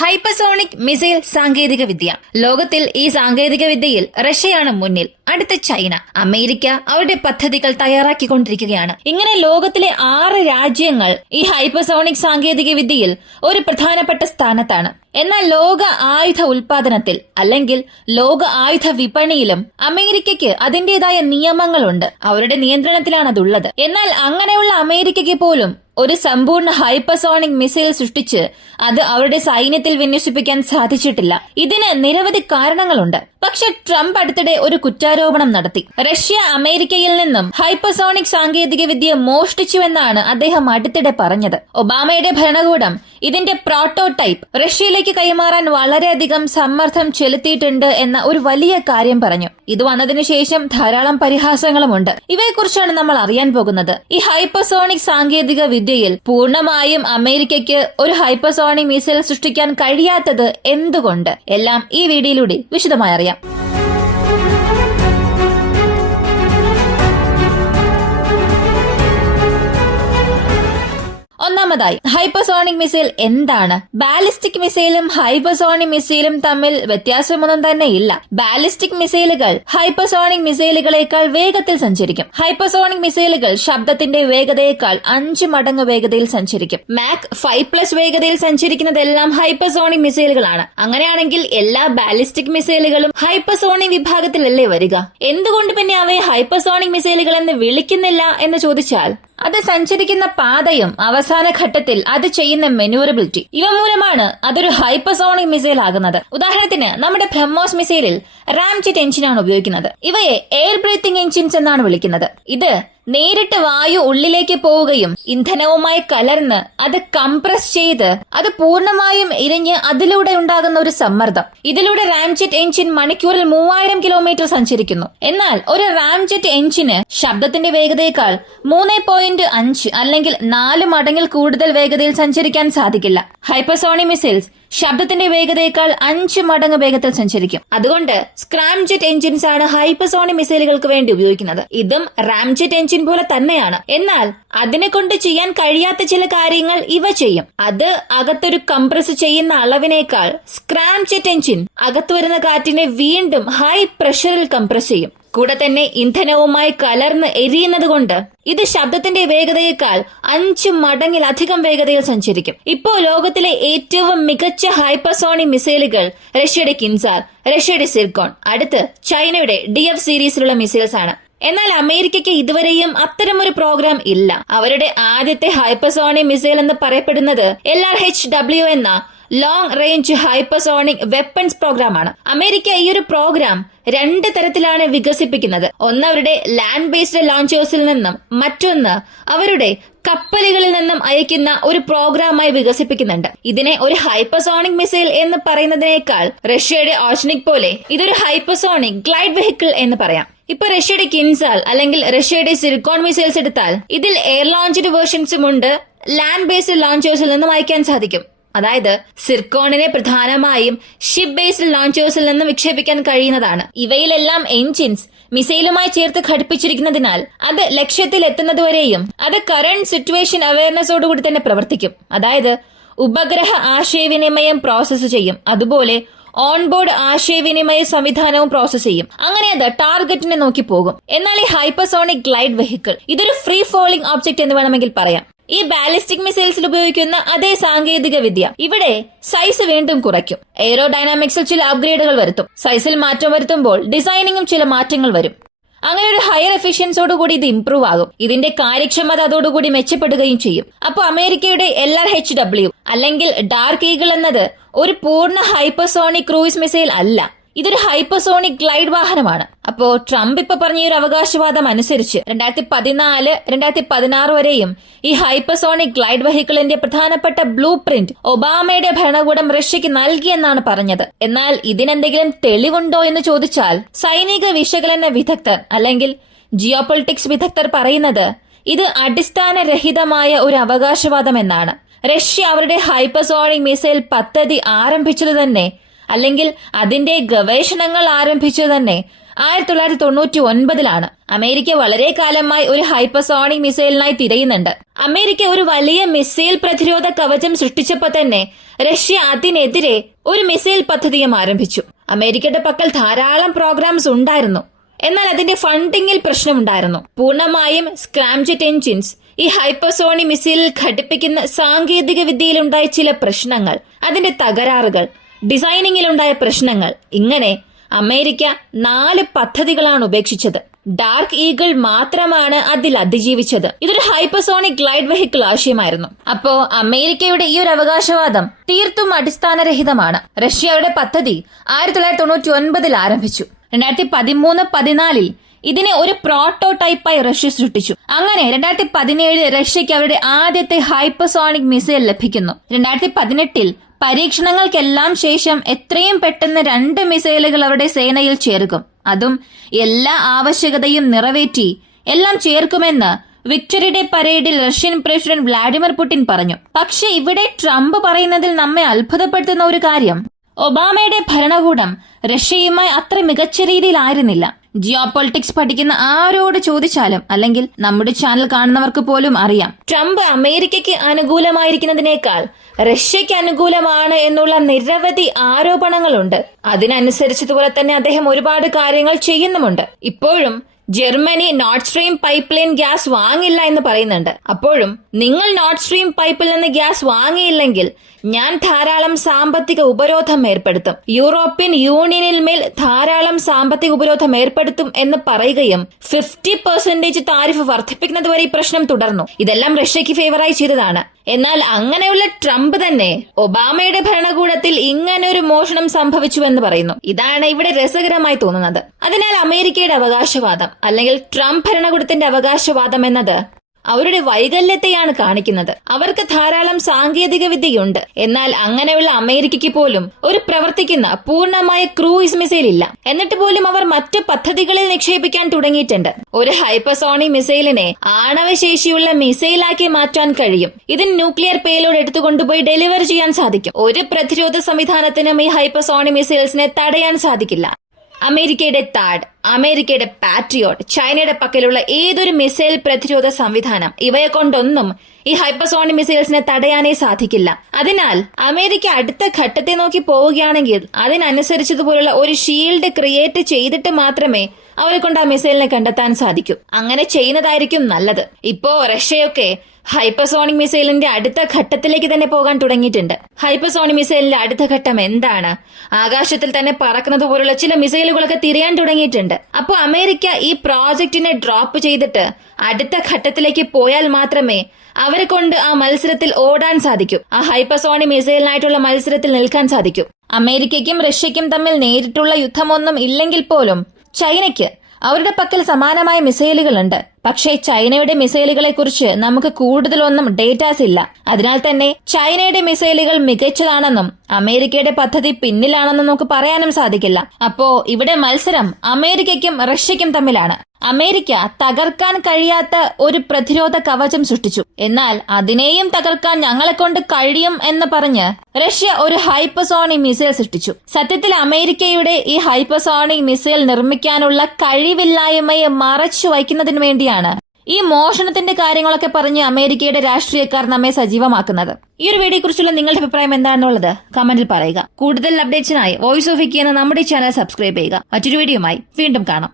ഹൈപ്പസോണിക് missile സാങ്കേതിക വിദ്യ. ലോകത്തിൽ ഈ സാങ്കേതിക വിദ്യയിൽ റഷ്യയാണ് മുന്നിൽ, അടുത്ത ചൈന. അമേരിക്ക അവരുടെ പദ്ധതികൾ തയ്യാറാക്കിക്കൊണ്ടിരിക്കുകയാണ്. ഇങ്ങനെ ലോകത്തിലെ 6 രാജ്യങ്ങൾ ഈ ഹൈപ്പസോണിക് സാങ്കേതിക വിദ്യയിൽ ഒരു പ്രധാനപ്പെട്ട സ്ഥാനത്താണ്. എന്നാൽ ലോക ആയുധ ഉൽപാദനത്തിൽ അല്ലെങ്കിൽ ലോക ആയുധ വിപണിയിലും അമേരിക്കയ്ക്ക് അതിന്റേതായ നിയമങ്ങളുണ്ട്. അവരുടെ നിയന്ത്രണത്തിലാണ് അതുള്ളത്. എന്നാൽ അങ്ങനെയുള്ള അമേരിക്കയ്ക്ക് പോലും ഒരു സമ്പൂർണ്ണ ഹൈപ്പസോണിക് മിസൈൽ സൃഷ്ടിച്ച് അത് അവരുടെ സൈന്യത്തിൽ വിന്യസിപ്പിക്കാൻ സാധിച്ചിട്ടില്ല. ഇതിന് നിരവധി കാരണങ്ങളുണ്ട്. പക്ഷെ ട്രംപ് അടുത്തിടെ ഒരു കുറ്റാരോപണം നടത്തി. റഷ്യ അമേരിക്കയിൽ നിന്നും ഹൈപ്പസോണിക് സാങ്കേതിക വിദ്യ മോഷ്ടിച്ചുവെന്നാണ് അദ്ദേഹം അടുത്തിടെ പറഞ്ഞത്. ഒബാമയുടെ ഭരണകൂടം ഇതിന്റെ പ്രോട്ടോടൈപ്പ് റഷ്യയിലേക്ക് കൈമാറാൻ വളരെയധികം സമ്മർദ്ദം ചെലുത്തിയിട്ടുണ്ട് എന്ന ഒരു വലിയ കാര്യം പറഞ്ഞു. ഇത് വന്നതിനു ശേഷം ധാരാളം പരിഹാസങ്ങളുമുണ്ട്. ഇവയെക്കുറിച്ചാണ് നമ്മൾ അറിയാൻ പോകുന്നത്. ഈ ഹൈപ്പസോണിക് സാങ്കേതിക വിദ്യയിൽ പൂർണ്ണമായും അമേരിക്കയ്ക്ക് ഒരു ഹൈപ്പസോണിക് മിസൈൽ സൃഷ്ടിക്കാൻ കഴിയാത്തത് എന്തുകൊണ്ട്, എല്ലാം ഈ വീഡിയോയിലൂടെ വിശദമായി അറിയാം. ഒന്നാമതായി, ഹൈപ്പസോണിക് മിസൈൽ എന്താണ്? ബാലിസ്റ്റിക് മിസൈലും ഹൈപ്പസോണിക് മിസൈലും തമ്മിൽ വ്യത്യാസമൊന്നും തന്നെ ഇല്ല. ബാലിസ്റ്റിക് മിസൈലുകൾ ഹൈപ്പസോണിക് മിസൈലുകളേക്കാൾ വേഗത്തിൽ സഞ്ചരിക്കും. ഹൈപ്പസോണിക് മിസൈലുകൾ ശബ്ദത്തിന്റെ വേഗതയേക്കാൾ 5 മടങ്ങ് വേഗതയിൽ സഞ്ചരിക്കും. മാക് 5+ വേഗതയിൽ സഞ്ചരിക്കുന്നതെല്ലാം ഹൈപ്പസോണിക് മിസൈലുകളാണ്. അങ്ങനെയാണെങ്കിൽ എല്ലാ ബാലിസ്റ്റിക് മിസൈലുകളും ഹൈപ്പസോണിക് വിഭാഗത്തിലല്ലേ വരിക? എന്തുകൊണ്ട് പിന്നെ അവയെ ഹൈപ്പസോണിക് മിസൈലുകൾ എന്ന് വിളിക്കുന്നില്ല എന്ന് ചോദിച്ചാൽ, അത് സഞ്ചരിക്കുന്ന പാതയും അവസാന ഘട്ടത്തിൽ അത് ചെയ്യുന്ന മെനൂവറബിലിറ്റി, ഇവ മൂലമാണ് അതൊരു ഹൈപ്പസോണിക് മിസൈൽ ആകുന്നത്. ഉദാഹരണത്തിന് നമ്മുടെ ബ്രഹ്മോസ് മിസൈലിൽ റാംജെറ്റ് എഞ്ചിനാണ് ഉപയോഗിക്കുന്നത്. ഇവയെ എയർ ബ്രീത്തിങ് എഞ്ചിൻസ് എന്നാണ് വിളിക്കുന്നത്. ഇത് നേരിട്ട് വായു ഉള്ളിലേക്ക് പോവുകയും ഇന്ധനവുമായി കലർന്ന് അത് കംപ്രസ് ചെയ്ത് അത് പൂർണ്ണമായും ഇരിഞ്ഞ് അതിലൂടെ ഉണ്ടാകുന്ന ഒരു സമ്മർദ്ദം. ഇതിലൂടെ റാംജെറ്റ് എഞ്ചിൻ മണിക്കൂറിൽ 3000 കിലോമീറ്റർ സഞ്ചരിക്കുന്നു. എന്നാൽ ഒരു റാംജെറ്റ് എഞ്ചിന് ശബ്ദത്തിന്റെ വേഗതയേക്കാൾ 3.5 അല്ലെങ്കിൽ 4 മടങ്ങിൽ കൂടുതൽ വേഗതയിൽ സഞ്ചരിക്കാൻ സാധിക്കില്ല. ഹൈപ്പസോണിക് മിസൈൽസ് ശബ്ദത്തിന്റെ വേഗതയേക്കാൾ 5 മടങ്ങ് വേഗത്തിൽ സഞ്ചരിക്കും. അതുകൊണ്ട് സ്ക്രാംജെറ്റ് എഞ്ചിൻസ് ആണ് ഹൈപ്പസോണിക് മിസൈലുകൾക്ക് വേണ്ടി ഉപയോഗിക്കുന്നത്. ഇതും റാംജെറ്റ് എഞ്ചിൻ പോലെ തന്നെയാണ്. എന്നാൽ അതിനെ കൊണ്ട് ചെയ്യാൻ കഴിയാത്ത ചില കാര്യങ്ങൾ ഇവ ചെയ്യും. അത് അകത്തൊരു കംപ്രസ് ചെയ്യുന്ന അളവിനേക്കാൾ സ്ക്രാംജെറ്റ് എഞ്ചിൻ അകത്തു വരുന്ന കാറ്റിനെ വീണ്ടും ഹൈ പ്രഷറിൽ കംപ്രസ് ചെയ്യും. കൂടെ തന്നെ ഇന്ധനവുമായി കലർന്ന് എരിയുന്നത് കൊണ്ട് ഇത് ശബ്ദത്തിന്റെ വേഗതയേക്കാൾ 5 മടങ്ങിലധികം വേഗതയിൽ സഞ്ചരിക്കും. ഇപ്പോൾ ലോകത്തിലെ ഏറ്റവും മികച്ച ഹൈപ്പസോണിക് മിസൈലുകൾ റഷ്യയുടെ കിൻസാർ, റഷ്യയുടെ സിർക്കോൺ, അടുത്ത് ചൈനയുടെ DF സീരീസിലുള്ള മിസൈൽസ് ആണ്. എന്നാൽ അമേരിക്കയ്ക്ക് ഇതുവരെയും അത്തരമൊരു പ്രോഗ്രാം ഇല്ല. അവരുടെ ആദ്യത്തെ ഹൈപ്പസോണിക് മിസൈൽ എന്ന് പറയപ്പെടുന്നത് LRHW എന്ന ലോങ് റേഞ്ച് ഹൈപ്പസോണിക് വെപ്പൺസ് പ്രോഗ്രാമാണ്. അമേരിക്ക ഈ ഒരു പ്രോഗ്രാം 2 തരത്തിലാണ് വികസിപ്പിക്കുന്നത്. ഒന്ന് അവരുടെ ലാൻഡ് ബേസ്ഡ് ലോഞ്ചേഴ്സിൽ നിന്നും, മറ്റൊന്ന് അവരുടെ കപ്പലുകളിൽ നിന്നും അയക്കുന്ന ഒരു പ്രോഗ്രാമായി വികസിപ്പിക്കുന്നുണ്ട്. ഇതിനെ ഒരു ഹൈപ്പസോണിക് മിസൈൽ എന്ന് പറയുന്നതിനേക്കാൾ റഷ്യയുടെ ഓർഷനിക് പോലെ ഇതൊരു ഹൈപ്പസോണിക് ഗ്ലൈഡ് വെഹിക്കിൾ എന്ന് പറയാം. ഇപ്പൊ റഷ്യയുടെ കിൻസാൽ അല്ലെങ്കിൽ റഷ്യയുടെ സിർക്കോൺ മിസൈൽസ് എടുത്താൽ ഇതിൽ എയർ ലോഞ്ച്ഡ് വേർഷൻസും ഉണ്ട്, ലാൻഡ് ബേസ്ഡ് ലോഞ്ചേഴ്സിൽ നിന്നും അയക്കാൻ സാധിക്കും. അതായത് സിർക്കോണിനെ പ്രധാനമായും ഷിപ്പ് ബേസ്ഡ് ലോഞ്ചേഴ്സിൽ നിന്ന് വിക്ഷേപിക്കാൻ കഴിയുന്നതാണ്. ഇവയിലെല്ലാം എഞ്ചിൻസ് മിസൈലുമായി ചേർത്ത് ഘടിപ്പിച്ചിരിക്കുന്നതിനാൽ അത് ലക്ഷ്യത്തിൽ എത്തുന്നതുവരെയും അത് കറന്റ് സിറ്റുവേഷൻ അവയർനെസ്സോടുകൂടി തന്നെ പ്രവർത്തിക്കും. അതായത് ഉപഗ്രഹ ആശയവിനിമയം പ്രോസസ് ചെയ്യും, അതുപോലെ ഓൺബോർഡ് ആശയവിനിമയ സംവിധാനവും പ്രോസസ് ചെയ്യും. അങ്ങനെ അത് ടാർഗറ്റിനെ നോക്കി പോകും. എന്നാൽ ഈ ഹൈപ്പസോണിക് ഗ്ലൈഡ് വെഹിക്കിൾ ഇതൊരു ഫ്രീ ഫോളിംഗ് ഓബ്ജക്ട് എന്ന് വേണമെങ്കിൽ പറയാം. ഈ ബാലിസ്റ്റിക് മിസൈൽസിൽ ഉപയോഗിക്കുന്ന അതേ സാങ്കേതിക വിദ്യ ഇവിടെ സൈസ് വീണ്ടും കുറയ്ക്കും. എയ്റോഡൈനാമിക്സിൽ ചില അപ്ഗ്രേഡുകൾ വരുത്തും. സൈസിൽ മാറ്റം വരുത്തുമ്പോൾ ഡിസൈനിങ്ങും ചില മാറ്റങ്ങൾ വരും. അങ്ങനെ ഒരു ഹയർ എഫിഷ്യൻസിയോടുകൂടി ഇത് ഇംപ്രൂവ് ആകും. ഇതിന്റെ കാര്യക്ഷമത അതോടുകൂടി മെച്ചപ്പെടുകയും ചെയ്യും. അപ്പോൾ അമേരിക്കയുടെ LRHW അല്ലെങ്കിൽ ഡാർക്ക് ഈഗിൾ എന്നത് ഒരു പൂർണ്ണ ഹൈപ്പസോണിക് ക്രൂയിസ് മിസൈൽ അല്ല. ഇതൊരു ഹൈപ്പസോണിക് ഗ്ലൈഡ് വാഹനമാണ്. അപ്പോ ട്രംപ് ഇപ്പൊ പറഞ്ഞ ഈ ഒരു അവകാശവാദം അനുസരിച്ച് 2014-2016 വരെയും ഈ ഹൈപ്പസോണിക് ഗ്ലൈഡ് വെഹിക്കിളിന്റെ പ്രധാനപ്പെട്ട ബ്ലൂ പ്രിന്റ് ഒബാമയുടെ ഭരണകൂടം റഷ്യക്ക് നൽകിയെന്നാണ് പറഞ്ഞത്. എന്നാൽ ഇതിനെന്തെങ്കിലും തെളിവുണ്ടോ എന്ന് ചോദിച്ചാൽ സൈനിക വിശകലന വിദഗ്ധർ അല്ലെങ്കിൽ ജിയോപൊളിറ്റിക്സ് വിദഗ്ധർ പറയുന്നത് ഇത് അടിസ്ഥാനരഹിതമായ ഒരു അവകാശവാദം എന്നാണ്. റഷ്യ അവരുടെ ഹൈപ്പസോണിക് മിസൈൽ പദ്ധതി ആരംഭിച്ചത് തന്നെ, അല്ലെങ്കിൽ അതിന്റെ ഗവേഷണങ്ങൾ ആരംഭിച്ചത് തന്നെ 1999 അമേരിക്ക വളരെ കാലമായി ഒരു ഹൈപ്പസോണിക് മിസൈലിനായി തിരയുന്നുണ്ട്. അമേരിക്ക ഒരു വലിയ മിസൈൽ പ്രതിരോധ കവചം സൃഷ്ടിച്ചപ്പോൾ തന്നെ റഷ്യ അതിനെതിരെ ഒരു മിസൈൽ പദ്ധതിയും ആരംഭിച്ചു. അമേരിക്കയുടെ പക്കൽ ധാരാളം പ്രോഗ്രാംസ് ഉണ്ടായിരുന്നു. എന്നാൽ അതിന്റെ ഫണ്ടിങ്ങിൽ പ്രശ്നമുണ്ടായിരുന്നു. പൂർണ്ണമായും സ്ക്രാംജെറ്റ് എൻജിൻസ് ഈ ഹൈപ്പർസോണിക് മിസൈലിൽ ഘടിപ്പിക്കുന്ന സാങ്കേതിക വിദ്യയിലുണ്ടായ ചില പ്രശ്നങ്ങൾ, അതിന്റെ തകരാറുകൾ, ഡിസൈനിങ്ങിലുണ്ടായ പ്രശ്നങ്ങൾ, ഇങ്ങനെ അമേരിക്ക 4 പദ്ധതികളാണ് ഉപേക്ഷിച്ചത്. ഡാർക്ക് ഈഗിൾ മാത്രമാണ് അതിൽ അതിജീവിച്ചത്. ഇതൊരു ഹൈപ്പർസോണിക് ഗ്ലൈഡ് വെഹിക്കിൾ ആശയമായിരുന്നു. അപ്പോ അമേരിക്കയുടെ ഈ ഒരു അവകാശവാദം തീർത്തും അടിസ്ഥാനരഹിതമാണ്. റഷ്യയുടെ പദ്ധതി 1999 ആരംഭിച്ചു. 2013-14 ഇതിനെ ഒരു പ്രോട്ടോടൈപ്പായി റഷ്യ സൃഷ്ടിച്ചു. അങ്ങനെ 2017 റഷ്യയ്ക്ക് അവരുടെ ആദ്യത്തെ ഹൈപ്പർസോണിക് മിസൈൽ ലഭിക്കുന്നു. 2018 പരീക്ഷണങ്ങൾക്കെല്ലാം ശേഷം എത്രയും പെട്ടെന്ന് 2 മിസൈലുകൾ അവരുടെ സേനയിൽ ചേർക്കും. അതും എല്ലാ ആവശ്യകതയും നിറവേറ്റി എല്ലാം ചേർക്കുമെന്ന് വിക്ടറി ഡേ പരേഡിൽ റഷ്യൻ പ്രസിഡന്റ് വ്ളാഡിമിർ പുടിൻ പറഞ്ഞു. പക്ഷെ ഇവിടെ ട്രംപ് പറയുന്നതിൽ നമ്മെ അത്ഭുതപ്പെടുത്തുന്ന ഒരു കാര്യം, ഒബാമയുടെ ഭരണകൂടം റഷ്യയുമായി അത്ര മികച്ച രീതിയിലായിരുന്നില്ല. ജിയോ പൊളിറ്റിക്സ് പഠിക്കുന്ന ആരോട് ചോദിച്ചാലും, അല്ലെങ്കിൽ നമ്മുടെ ചാനൽ കാണുന്നവർക്ക് പോലും അറിയാം, ട്രംപ് അമേരിക്കയ്ക്ക് അനുകൂലമായിരിക്കുന്നതിനേക്കാൾ റഷ്യയ്ക്ക് അനുകൂലമാണ് എന്നുള്ള നിരവധി ആരോപണങ്ങളുണ്ട്. അതിനനുസരിച്ചതുപോലെ തന്നെ അദ്ദേഹം ഒരുപാട് കാര്യങ്ങൾ ചെയ്യുന്നുമുണ്ട്. ഇപ്പോഴും Germany Nord Stream pipeline gas വാങ്ങില്ല എന്ന് പറയുന്നുണ്ട്. അപ്പോഴും നിങ്ങൾ നോർഡ് സ്ട്രീം പൈപ്പിൽ നിന്ന് ഗ്യാസ് വാങ്ങിയില്ലെങ്കിൽ ഞാൻ ധാരാളം സാമ്പത്തിക ഉപരോധം ഏർപ്പെടുത്തും, യൂറോപ്യൻ യൂണിയനിൽ മേൽ ധാരാളം സാമ്പത്തിക ഉപരോധം ഏർപ്പെടുത്തും എന്ന് പറയുകയും 50% താരിഫ് വർദ്ധിപ്പിക്കുന്നതുവരെ ഈ പ്രശ്നം തുടർന്നു. ഇതെല്ലാം റഷ്യയ്ക്ക് ഫേവറായി ചെയ്തതാണ്. എന്നാൽ അങ്ങനെയുള്ള ട്രംപ് തന്നെ ഒബാമയുടെ ഭരണകൂടത്തിൽ ഇങ്ങനൊരു മോഷണം സംഭവിച്ചു എന്ന് പറയുന്നു. ഇതാണ് ഇവിടെ രസകരമായി തോന്നുന്നത്. അതിനാൽ അമേരിക്കയുടെ അവകാശവാദം, അല്ലെങ്കിൽ ട്രംപ് ഭരണകൂടത്തിന്റെ അവകാശവാദം എന്നത് അവരുടെ വൈകല്യത്തെയാണ് കാണിക്കുന്നത്. അവർക്ക് ധാരാളം സാങ്കേതിക വിദ്യയുണ്ട്. എന്നാൽ അങ്ങനെയുള്ള അമേരിക്കയ്ക്ക് പോലും ഒരു പ്രവർത്തിക്കുന്ന പൂർണ്ണമായ ക്രൂയിസ് മിസൈൽ ഇല്ല. എന്നിട്ട് പോലും അവർ മറ്റ് പദ്ധതികളിൽ നിക്ഷേപിക്കാൻ തുടങ്ങിയിട്ടുണ്ട്. ഒരു ഹൈപ്പർസോണിക് മിസൈലിനെ ആണവശേഷിയുള്ള മിസൈലാക്കി മാറ്റാൻ കഴിയും. ഇതിന് ന്യൂക്ലിയർ പേലോഡ് എടുത്തുകൊണ്ടുപോയി ഡെലിവർ ചെയ്യാൻ സാധിക്കും. ഒരു പ്രതിരോധ സംവിധാനത്തിനും ഈ ഹൈപ്പർസോണിക് മിസൈൽസിനെ തടയാൻ സാധിക്കില്ല. അമേരിക്കയുടെ താഡ്, അമേരിക്കയുടെ പാട്രിയോട്ട്, ചൈനയുടെ പക്കലുള്ള ഏതൊരു മിസൈൽ പ്രതിരോധ സംവിധാനം, ഇവയെ കൊണ്ടൊന്നും ഈ ഹൈപ്പർസോണിക് മിസൈൽസിനെ തടയാനേ സാധിക്കില്ല. അതിനാൽ അമേരിക്ക അടുത്ത ഘട്ടത്തെ നോക്കി പോവുകയാണെങ്കിൽ അതിനനുസരിച്ചതുപോലുള്ള ഒരു ഷീൽഡ് ക്രിയേറ്റ് ചെയ്തിട്ട് മാത്രമേ അവരെ കൊണ്ട് ആ മിസൈലിനെ കണ്ടെത്താൻ സാധിക്കൂ. അങ്ങനെ ചെയ്യുന്നതായിരിക്കും നല്ലത്. ഇപ്പോ റഷ്യയൊക്കെ ഹൈപ്പർസോണിക് മിസൈലിന്റെ അടുത്ത ഘട്ടത്തിലേക്ക് തന്നെ പോകാൻ തുടങ്ങിയിട്ടുണ്ട്. ഹൈപ്പർസോണിക് മിസൈലിന്റെ അടുത്ത ഘട്ടം എന്താണ്? ആകാശത്തിൽ തന്നെ പറക്കുന്നത് പോലുള്ള ചില മിസൈലുകളൊക്കെ തിരയാൻ തുടങ്ങിയിട്ടുണ്ട്. അപ്പോൾ അമേരിക്ക ഈ പ്രോജക്റ്റിനെ ഡ്രോപ്പ് ചെയ്തിട്ട് അടുത്ത ഘട്ടത്തിലേക്ക് പോയാൽ മാത്രമേ അവരെ കൊണ്ട് ആ മത്സരത്തിൽ ഓടാൻ സാധിക്കൂ, ആ ഹൈപ്പർസോണിക് മിസൈലിനായിട്ടുള്ള മത്സരത്തിൽ നിൽക്കാൻ സാധിക്കൂ. അമേരിക്കയ്ക്കും റഷ്യയ്ക്കും തമ്മിൽ നേരിട്ടുള്ള യുദ്ധമൊന്നും ഇല്ലെങ്കിൽ പോലും ചൈനയ്ക്ക് അവരുടെ പക്കൽ സമാനമായ മിസൈലുകളുണ്ട്. പക്ഷേ ചൈനയുടെ മിസൈലുകളെ കുറിച്ച് നമുക്ക് കൂടുതലൊന്നും ഡേറ്റാസ് ഇല്ല. അതിനാൽ തന്നെ ചൈനയുടെ മിസൈലുകൾ മികച്ചതാണെന്നും അമേരിക്കയുടെ പദ്ധതി പിന്നിലാണെന്നും നമുക്ക് പറയാനും സാധിക്കില്ല. അപ്പോ ഇവിടെ മത്സരം അമേരിക്കയ്ക്കും റഷ്യയ്ക്കും തമ്മിലാണ്. അമേരിക്ക തകർക്കാൻ കഴിയാത്ത ഒരു പ്രതിരോധ കവചം സൃഷ്ടിച്ചു. എന്നാൽ അതിനെയും തകർക്കാൻ ഞങ്ങളെ കൊണ്ട് കഴിയും എന്ന് പറഞ്ഞ് റഷ്യ ഒരു ഹൈപ്പർസോണിക് മിസൈൽ സൃഷ്ടിച്ചു. സത്യത്തിൽ അമേരിക്കയുടെ ഈ ഹൈപ്പർസോണിക് മിസൈൽ നിർമ്മിക്കാനുള്ള കഴിവില്ലായ്മയെ മറച്ചു വയ്ക്കുന്നതിന് വേണ്ടിയാണ് ഈ മോഷണത്തിന്റെ കാര്യങ്ങളൊക്കെ പറഞ്ഞ് അമേരിക്കയുടെ രാഷ്ട്രീയക്കാർ നമ്മെ സജീവമാക്കുന്നത്. ഈ ഒരു വീഡിയോയെ കുറിച്ചുള്ള നിങ്ങളുടെ അഭിപ്രായം എന്താണെന്നുള്ളത് കമന്റിൽ പറയുക. കൂടുതൽ അപ്ഡേറ്റ്സിനായി വോയിസ് ഓഫ് ഇന്ത്യ എന്ന നമ്മുടെ ചാനൽ സബ്സ്ക്രൈബ് ചെയ്യുക. മറ്റൊരു വീഡിയോയുമായി വീണ്ടും കാണാം.